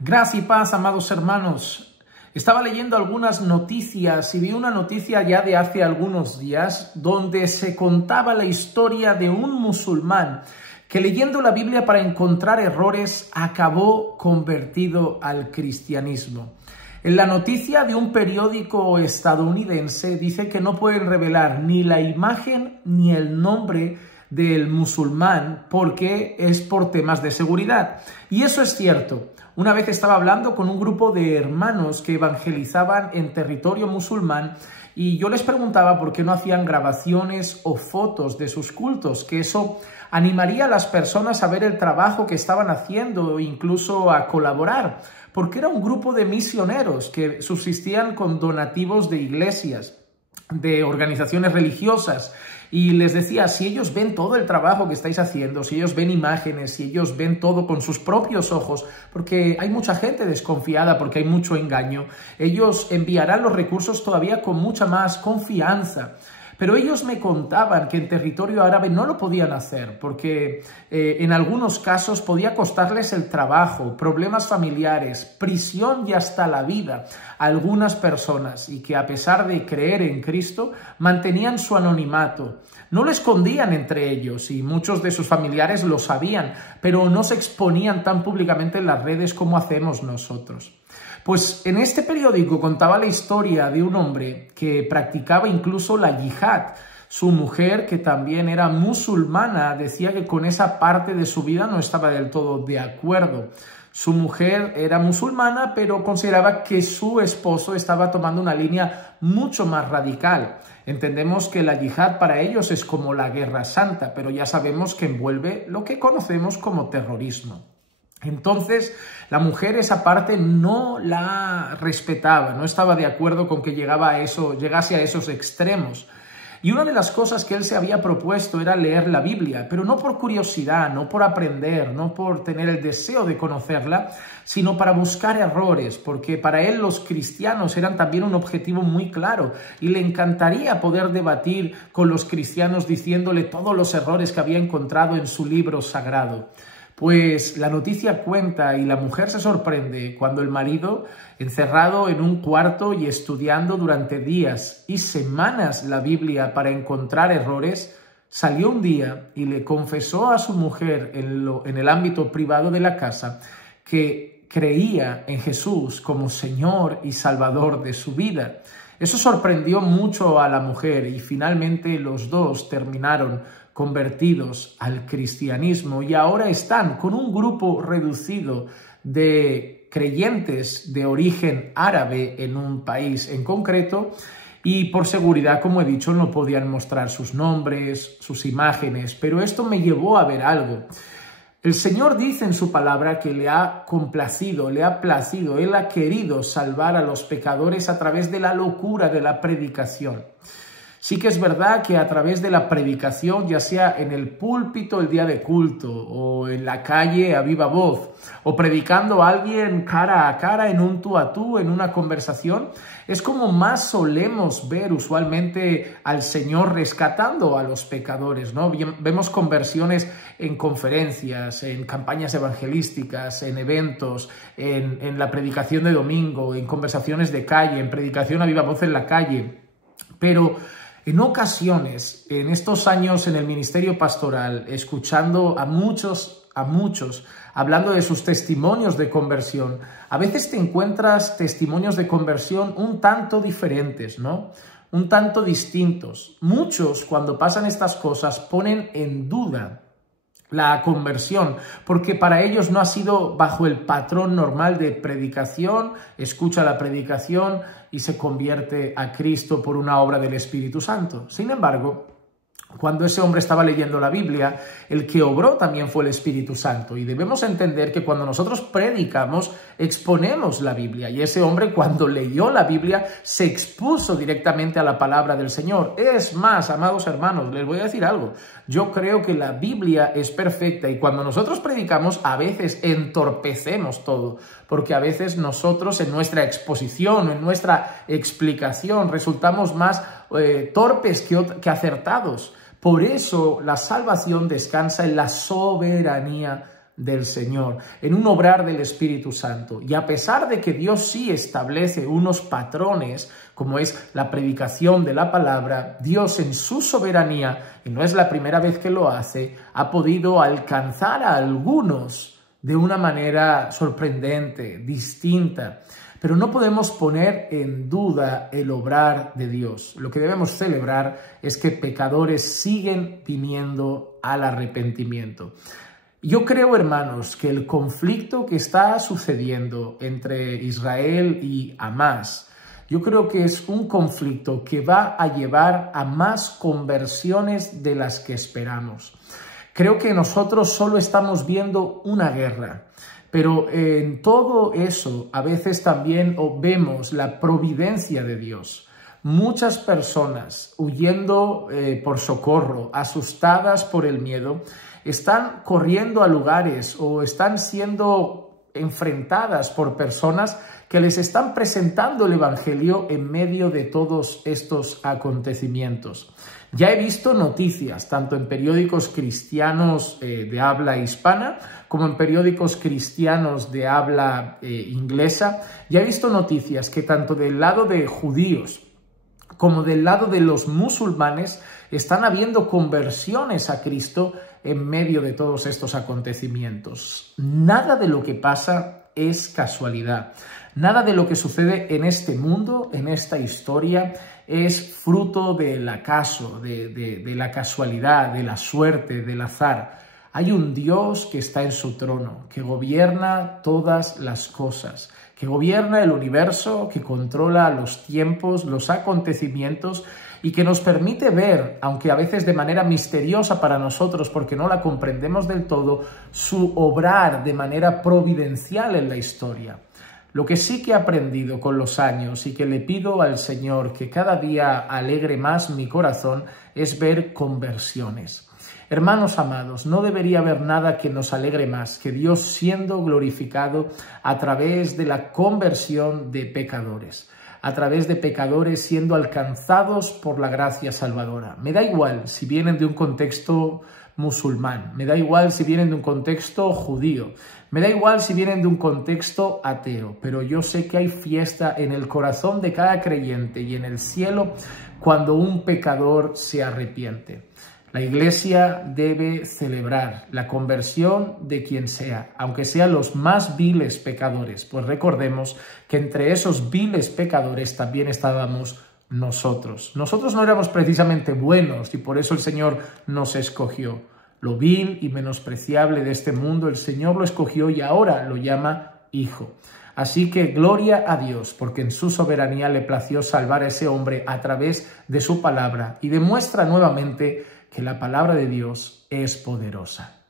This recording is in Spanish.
Gracia y paz, amados hermanos. Estaba leyendo algunas noticias y vi una noticia ya de hace algunos días donde se contaba la historia de un musulmán que leyendo la Biblia para encontrar errores acabó convertido al cristianismo. En la noticia de un periódico estadounidense dice que no pueden revelar ni la imagen ni el nombre del musulmán porque es por temas de seguridad. Y eso es cierto. Una vez estaba hablando con un grupo de hermanos que evangelizaban en territorio musulmán y yo les preguntaba por qué no hacían grabaciones o fotos de sus cultos, que eso animaría a las personas a ver el trabajo que estaban haciendo e incluso a colaborar, porque era un grupo de misioneros que subsistían con donativos de iglesias, de organizaciones religiosas. Y les decía, si ellos ven todo el trabajo que estáis haciendo, si ellos ven imágenes, si ellos ven todo con sus propios ojos, porque hay mucha gente desconfiada, porque hay mucho engaño, ellos enviarán los recursos todavía con mucha más confianza. Pero ellos me contaban que en territorio árabe no lo podían hacer porque en algunos casos podía costarles el trabajo, problemas familiares, prisión y hasta la vida a algunas personas y que a pesar de creer en Cristo mantenían su anonimato. No lo escondían entre ellos y muchos de sus familiares lo sabían, pero no se exponían tan públicamente en las redes como hacemos nosotros. Pues en este periódico contaba la historia de un hombre que practicaba incluso la yihad. Su mujer, que también era musulmana, decía que con esa parte de su vida no estaba del todo de acuerdo. Su mujer era musulmana, pero consideraba que su esposo estaba tomando una línea mucho más radical. Entendemos que la yihad para ellos es como la guerra santa, pero ya sabemos que envuelve lo que conocemos como terrorismo. Entonces, la mujer esa parte no la respetaba, no estaba de acuerdo con que llegase a esos extremos. Y una de las cosas que él se había propuesto era leer la Biblia, pero no por curiosidad, no por aprender, no por tener el deseo de conocerla, sino para buscar errores, porque para él los cristianos eran también un objetivo muy claro y le encantaría poder debatir con los cristianos diciéndole todos los errores que había encontrado en su libro sagrado. Pues la noticia cuenta y la mujer se sorprende cuando el marido, encerrado en un cuarto y estudiando durante días y semanas la Biblia para encontrar errores, salió un día y le confesó a su mujer en el ámbito privado de la casa que creía en Jesús como Señor y Salvador de su vida. Eso sorprendió mucho a la mujer y finalmente los dos terminaron convertidos al cristianismo y ahora están con un grupo reducido de creyentes de origen árabe en un país en concreto y por seguridad, como he dicho, no podían mostrar sus nombres, sus imágenes, pero esto me llevó a ver algo. El Señor dice en su palabra que le ha complacido, le ha placido, Él ha querido salvar a los pecadores a través de la locura de la predicación. Sí que es verdad que a través de la predicación, ya sea en el púlpito el día de culto o en la calle a viva voz o predicando a alguien cara a cara en un tú a tú, en una conversación, es como más solemos ver usualmente al Señor rescatando a los pecadores, ¿no? Vemos conversiones en conferencias, en campañas evangelísticas, en eventos, en la predicación de domingo, en conversaciones de calle, en predicación a viva voz en la calle, pero en ocasiones, en estos años en el ministerio pastoral, escuchando a muchos hablando de sus testimonios de conversión, a veces te encuentras testimonios de conversión un tanto diferentes, ¿no? Un tanto distintos. Muchos, cuando pasan estas cosas, ponen en duda la conversión, porque para ellos no ha sido bajo el patrón normal de predicación, escucha la predicación y se convierte a Cristo por una obra del Espíritu Santo. Sin embargo, cuando ese hombre estaba leyendo la Biblia, el que obró también fue el Espíritu Santo. Y debemos entender que cuando nosotros predicamos, exponemos la Biblia. Y ese hombre, cuando leyó la Biblia, se expuso directamente a la palabra del Señor. Es más, amados hermanos, les voy a decir algo. Yo creo que la Biblia es perfecta y cuando nosotros predicamos, a veces entorpecemos todo. Porque a veces nosotros en nuestra exposición, en nuestra explicación, resultamos más torpes que acertados. Por eso la salvación descansa en la soberanía del Señor, en un obrar del Espíritu Santo. Y a pesar de que Dios sí establece unos patrones, como es la predicación de la palabra, Dios en su soberanía, y no es la primera vez que lo hace, ha podido alcanzar a algunos de una manera sorprendente, distinta. Pero no podemos poner en duda el obrar de Dios. Lo que debemos celebrar es que pecadores siguen viniendo al arrepentimiento. Yo creo, hermanos, que el conflicto que está sucediendo entre Israel y Hamás, yo creo que es un conflicto que va a llevar a más conversiones de las que esperamos. Creo que nosotros solo estamos viendo una guerra, pero en todo eso a veces también vemos la providencia de Dios. Muchas personas huyendo por socorro, asustadas por el miedo, están corriendo a lugares o están siendo enfrentadas por personas que les están presentando el Evangelio en medio de todos estos acontecimientos. Ya he visto noticias, tanto en periódicos cristianos de habla hispana como en periódicos cristianos de habla inglesa. Ya he visto noticias que tanto del lado de judíos como del lado de los musulmanes están habiendo conversiones a Cristo en medio de todos estos acontecimientos. Nada de lo que pasa es casualidad. Nada de lo que sucede en este mundo, en esta historia, es fruto del acaso, de la casualidad, de la suerte, del azar. Hay un Dios que está en su trono, que gobierna todas las cosas, que gobierna el universo, que controla los tiempos, los acontecimientos y que nos permite ver, aunque a veces de manera misteriosa para nosotros porque no la comprendemos del todo, su obrar de manera providencial en la historia. Lo que sí que he aprendido con los años y que le pido al Señor que cada día alegre más mi corazón es ver conversiones. Hermanos amados, no debería haber nada que nos alegre más que Dios siendo glorificado a través de la conversión de pecadores, a través de pecadores siendo alcanzados por la gracia salvadora. Me da igual si vienen de un contexto musulmán, me da igual si vienen de un contexto judío, me da igual si vienen de un contexto ateo, pero yo sé que hay fiesta en el corazón de cada creyente y en el cielo cuando un pecador se arrepiente. La Iglesia debe celebrar la conversión de quien sea, aunque sean los más viles pecadores, pues recordemos que entre esos viles pecadores también estábamos nosotros. Nosotros no éramos precisamente buenos y por eso el Señor nos escogió. Lo vil y menospreciable de este mundo, el Señor lo escogió y ahora lo llama hijo. Así que gloria a Dios, porque en su soberanía le plació salvar a ese hombre a través de su palabra y demuestra nuevamente que la palabra de Dios es poderosa.